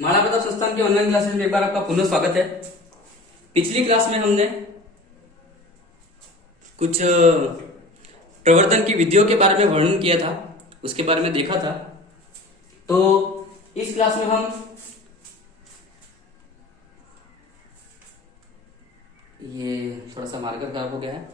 मानव प्रताप संस्थान के online classes में एक बार आपका पुनः स्वागत है। पिछली क्लास में हमने कुछ प्रवर्धन की विधियों के बारे में वर्णन किया था, उसके बारे में देखा था। तो इस क्लास में हम ये थोड़ा सा मार्कर खराब हो गया है,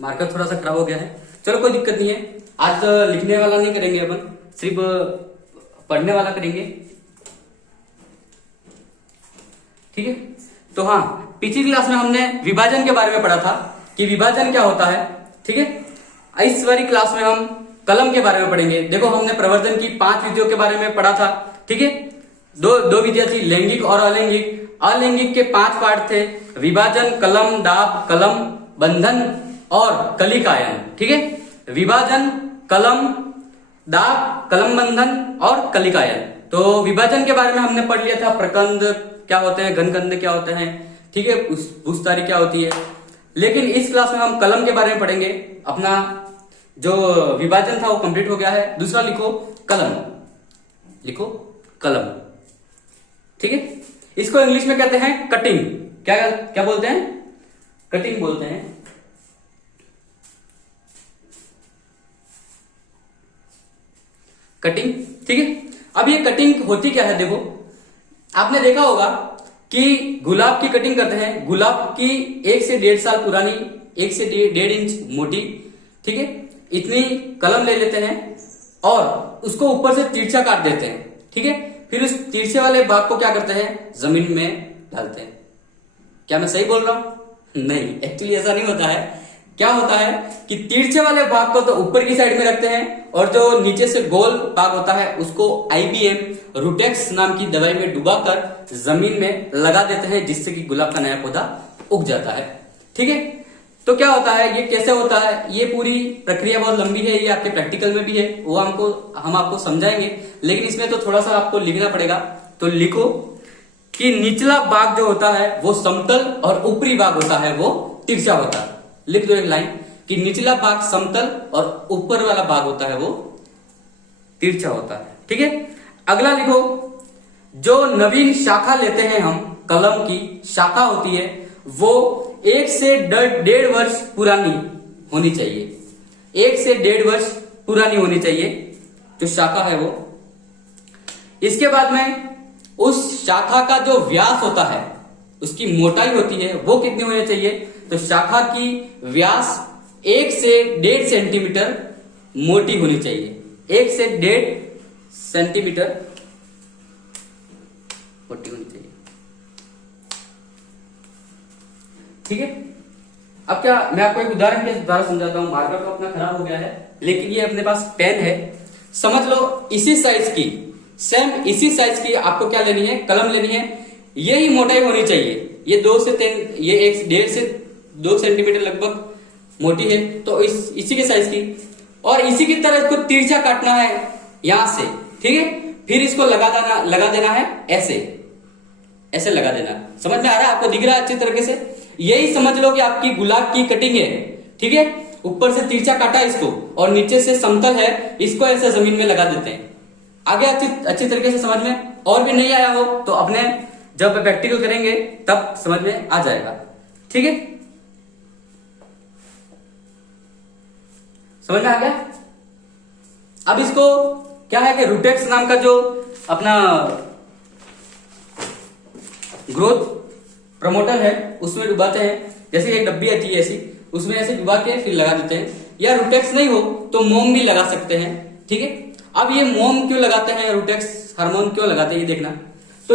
मार्कर थोड़ा सा खराब हो गया है। चलो कोई दिक्कत नहीं है, आज लिखने वाला नहीं करेंगे, अपन सिर्फ पढ़ने वाला करेंगे, ठीक है। तो हाँ, पिछली क्लास में हमने विभाजन के बारे में पढ़ा था कि विभाजन क्या होता है, ठीक है। इस वाली क्लास में हम कलम के बारे में पढ़ेंगे। देखो, हमने प्रवर्धन की 5 विधियों के बारे में पढ़ा था, ठीक है। दो विधियां थी, लैंगिक और अलैंगिक। अलैंगिक के 5 पार्ट थे, विभाजन, कलम, दाब, कलम बंधन और कलिकायन, ठीक है। विभाजन, कलम, दाब, कलम बंधन और कलिकायन। तो विभाजन के बारे में हमने पढ़ लिया था, प्रकंद क्या होते हैं, घनकंद क्या होते हैं, ठीक है, भूस्तारी क्या होती है। लेकिन इस क्लास में हम कलम के बारे में पढ़ेंगे। अपना जो विभाजन था वो कंप्लीट हो गया है। दूसरा लिखो कलम, लिखो कलम, ठीक है। इसको इंग्लिश में कहते हैं कटिंग। क्या क्या बोलते हैं? कटिंग बोलते हैं। कटिंग, ठीक है। अब ये कटिंग होती क्या है, देखो आपने देखा होगा कि गुलाब की कटिंग करते हैं। गुलाब की 1 से 1.5 साल पुरानी, 1 से 1.5 इंच मोटी, ठीक है, इतनी कलम ले लेते हैं और उसको ऊपर से तिरछा काट देते हैं, ठीक है। फिर उस तिरछे वाले भाग को क्या करते हैं, जमीन में डालते हैं। क्या मैं सही बोल रहा हूं? नहीं, एक्चुअली ऐसा नहीं होता है। क्या होता है कि तिरछे वाले भाग को तो ऊपर की साइड में रखते हैं और जो नीचे से गोल भाग होता है उसको IBM रूटेक्स नाम की दवाई में डुबाकर जमीन में लगा देते हैं, जिससे कि गुलाब का नया पौधा उग जाता है, ठीक है। तो क्या होता है, ये कैसे होता है, ये पूरी प्रक्रिया बहुत लंबी है, ये आपके प्रैक्टिकल में भी है, वो हम आपको समझाएंगे। लेकिन इसमें तो थोड़ा सा आपको लिखना पड़ेगा। तो लिखो कि निचला भाग जो होता है वो समतल और ऊपरी भाग होता है वो तिरछा होता है। लिख दो एक लाइन कि निचला भाग समतल और ऊपर वाला भाग होता है वो तिरछा होता है, ठीक है। अगला लिखो, जो नवीन शाखा लेते हैं हम, कलम की शाखा होती है वो 1 से 1.5 वर्ष पुरानी होनी चाहिए। 1 से 1.5 वर्ष पुरानी होनी चाहिए जो शाखा है वो। इसके बाद में उस शाखा का जो व्यास होता है, उसकी मोटाई होती है, वो कितनी होनी चाहिए। तो शाखा की व्यास 1 से 1.5 सेंटीमीटर मोटी होनी चाहिए। 1 से 1.5 सेंटीमीटर मोटी होनी चाहिए, ठीक है। अब क्या, मैं आपको एक उदाहरण के द्वारा समझाता हूं। मार्कर तो अपना खराब हो गया है, लेकिन ये अपने पास पेन है। समझ लो इसी साइज की, सेम इसी साइज की आपको क्या लेनी है, कलम लेनी है। यही मोटाई होनी चाहिए। ये 2 से 3, ये 1.5 से 2 सेंटीमीटर लगभग मोटी है। तो इसी के साइज की, और इसी की तरह इसको तिरछा काटना है यहां से, ठीक है। फिर इसको लगा देना है ऐसे लगा देना। समझ में आ रहा है? आपको दिख रहा है अच्छी तरीके से? यही समझ लो कि आपकी गुलाब की कटिंग है, ठीक है। ऊपर से तिरछा काटा इसको और नीचे से समतल है, इसको ऐसे जमीन में लगा देते हैं। आगे अच्छी तरीके से समझ में, और भी नहीं आया हो तो अपने जब प्रैक्टिकल करेंगे तब समझ में आ जाएगा, ठीक है। समझ में आ गया? अब इसको क्या है कि रूटेक्स नाम का जो अपना ग्रोथ प्रमोटर है उसमें डुबाते हैं। जैसे एक डब्बी आती है ऐसी, उसमें ऐसे डुबा के फिर लगा देते हैं। या रूटेक्स नहीं हो तो मोम भी लगा सकते हैं, ठीक है। अब ये मोम क्यों लगाते हैं, रूटेक्स हार्मोन क्यों लगाते हैं, ये देखना। तो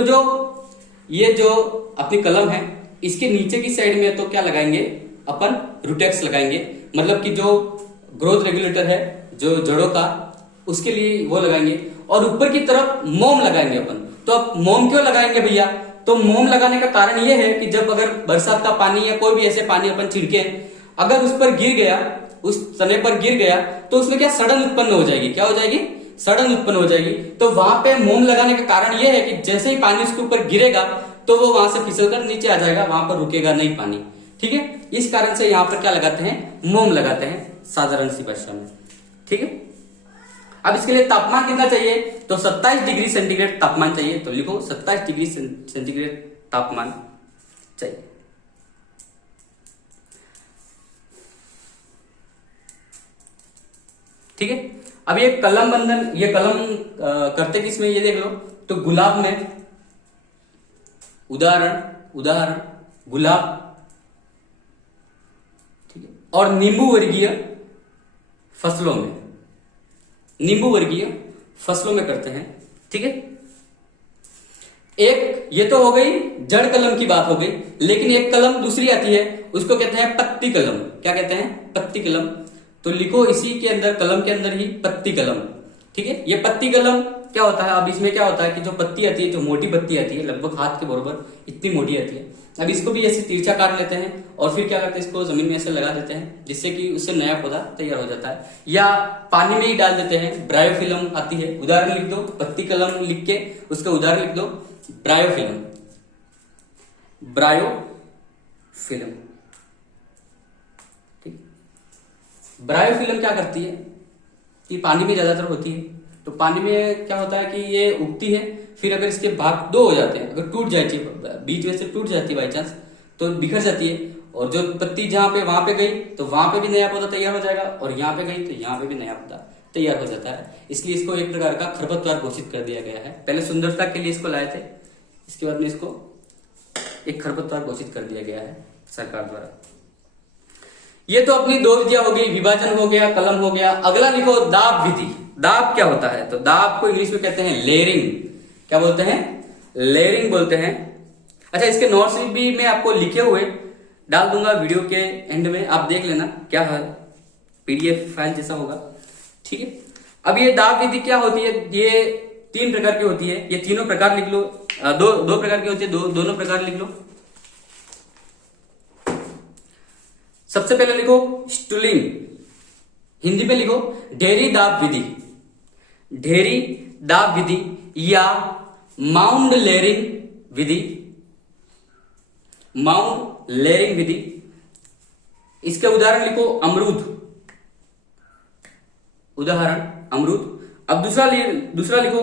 ये जो अपनी कलम है, इसके नीचे की साइड में तो क्या लगाएंगे अपन, रूटेक्स लगाएंगे। मतलब कि जो ग्रोथ रेगुलेटर है जो जड़ों का, उसके लिए वो लगाएंगे। और ऊपर की तरफ मोम लगाएंगे अपन। तो अब मोम क्यों लगाएंगे भैया? तो मोम लगाने का कारण ये है कि जब अगर बरसात का पानी या कोई भी ऐसे पानी अपन छिड़के, अगर उस पर गिर गया, उस तने पर गिर गया, तो उसमें क्या सड़न उत्पन्न हो जाएगी। क्या हो जाएगी? सड़न उत्पन्न हो जाएगी। तो वहां पे मोम लगाने का कारण यह है कि जैसे ही पानी उसके ऊपर गिरेगा तो वो वहां से फिसलकर नीचे आ जाएगा, वहां पर रुकेगा नहीं पानी, ठीक है। इस कारण से यहाँ पर क्या लगाते हैं, मोम लगाते हैं साधारण सी भाषा में, ठीक है। अब इसके लिए तापमान कितना चाहिए, तो 27 डिग्री सेंटीग्रेड तापमान चाहिए। तो लिखो 27 डिग्री सेंटीग्रेड तापमान चाहिए। ठीक है। अब ये कलम बंधन, ये कलम करते किसमें, ये देख लो। तो गुलाब में, उदाहरण गुलाब, ठीक है। और नींबू वर्गीय फसलों में, नींबू वर्गीय फसलों में करते हैं। ठीक है। एक ये तो हो गई जड़ कलम की बात हो गई, लेकिन एक कलम दूसरी आती है, उसको कहते हैं पत्ती कलम। क्या कहते हैं, पत्ती कलम। तो लिखो इसी के अंदर, कलम के अंदर ही पत्ती कलम। ठीक है। ये पत्ती कलम क्या होता है, अब इसमें क्या होता है कि जो पत्ती आती है, जो मोटी पत्ती आती है, लगभग हाथ के बराबर इतनी मोटी आती है। अब इसको भी ऐसे तिरछा काट लेते हैं और फिर क्या करते हैं, इसको जमीन में ऐसे लगा देते हैं, जिससे कि उससे नया पौधा तैयार हो जाता है। या पानी में ही डाल देते हैं, ब्रायोफिल्म आती है। उदाहरण लिख दो, पत्ती कलम लिख के उसका उदाहरण लिख दो, ब्रायोफिल्म, ब्रायोफिल्म। ठीक। ब्रायोफिल्म क्या करती है कि पानी में ज्यादातर होती है। तो पानी में क्या होता है कि ये उगती है, फिर अगर इसके भाग दो हो जाते हैं, अगर टूट जाती है, बीच में से टूट जाती है बाई चांस, तो बिखर जाती है। और जो पत्ती जहां पे, वहां पे गई तो वहां पे भी नया पौधा तैयार हो जाएगा, और यहाँ पे गई तो यहाँ पे भी नया पौधा तैयार हो जाता है। इसलिए इसको एक प्रकार का खरपतवार घोषित कर दिया गया है। पहले सुंदरता के लिए इसको लाए थे, इसके बाद में इसको एक खरपतवार घोषित कर दिया गया है सरकार द्वारा। ये तो अपनी दो विधियां हो गई, विभाजन हो गया, कलम हो गया। अगला लिखो दाब विधि। दाब क्या होता है, तो दाब को इंग्लिश में कहते हैं लेयरिंग। क्या बोलते हैं, लेयरिंग बोलते हैं। अच्छा, इसके नोट्स भी मैं आपको लिखे हुए डाल दूंगा वीडियो के एंड में, आप देख लेना क्या है, पीडीएफ फाइल जैसा होगा। ठीक है। अब ये दाब विधि क्या होती है, ये 3 प्रकार की होती है। ये तीनों प्रकार लिख लो, दो प्रकार की होती है, दोनों प्रकार लिख लो। सबसे पहले लिखो स्टूलिंग, हिंदी में लिखो ढेरी दाब विधि, ढेरी दाब विधि या माउंड लेयरिंग विधि, माउंड लेयरिंग विधि। इसके उदाहरण लिखो अमरूद, उदाहरण अमरूद। अब दूसरा लिखो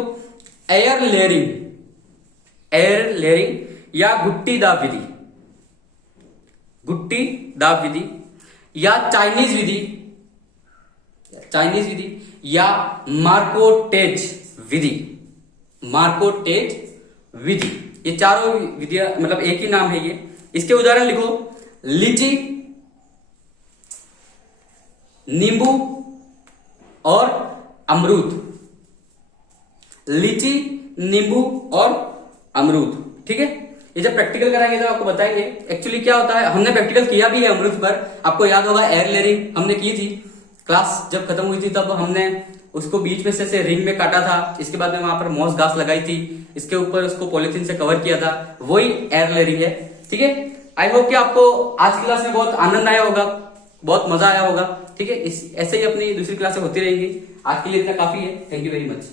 एयर लेयरिंग, एयर लेयरिंग या गुट्टी दाब विधि, गुट्टी दाब विधि या चाइनीज विधि, चाइनीज विधि या मार्कोटेज विधि, मार्कोटेज विधि। ये चारों विधियां मतलब एक ही नाम है ये। इसके उदाहरण लिखो लीची, नींबू और अमरूद, लीची, नींबू और अमरूद। ठीक है। ये जब प्रैक्टिकल कराएंगे तो आपको बताएंगे एक्चुअली क्या होता है। हमने प्रैक्टिकल किया भी है अमरूद पर, आपको याद होगा एयर लेयरिंग हमने की थी। क्लास जब खत्म हुई थी तब हमने उसको बीच में से रिंग में काटा था, इसके बाद में वहां पर मॉस घास लगाई थी, इसके ऊपर उसको पॉलिथीन से कवर किया था, वही एयर लेयरिंग है। ठीक है। आई होप कि आपको आज की क्लास में बहुत आनंद आया होगा, बहुत मजा आया होगा। ठीक है। ऐसे ही अपनी दूसरी क्लासें होती रहेंगी। आज के लिए इतना काफी है। Thank you very much.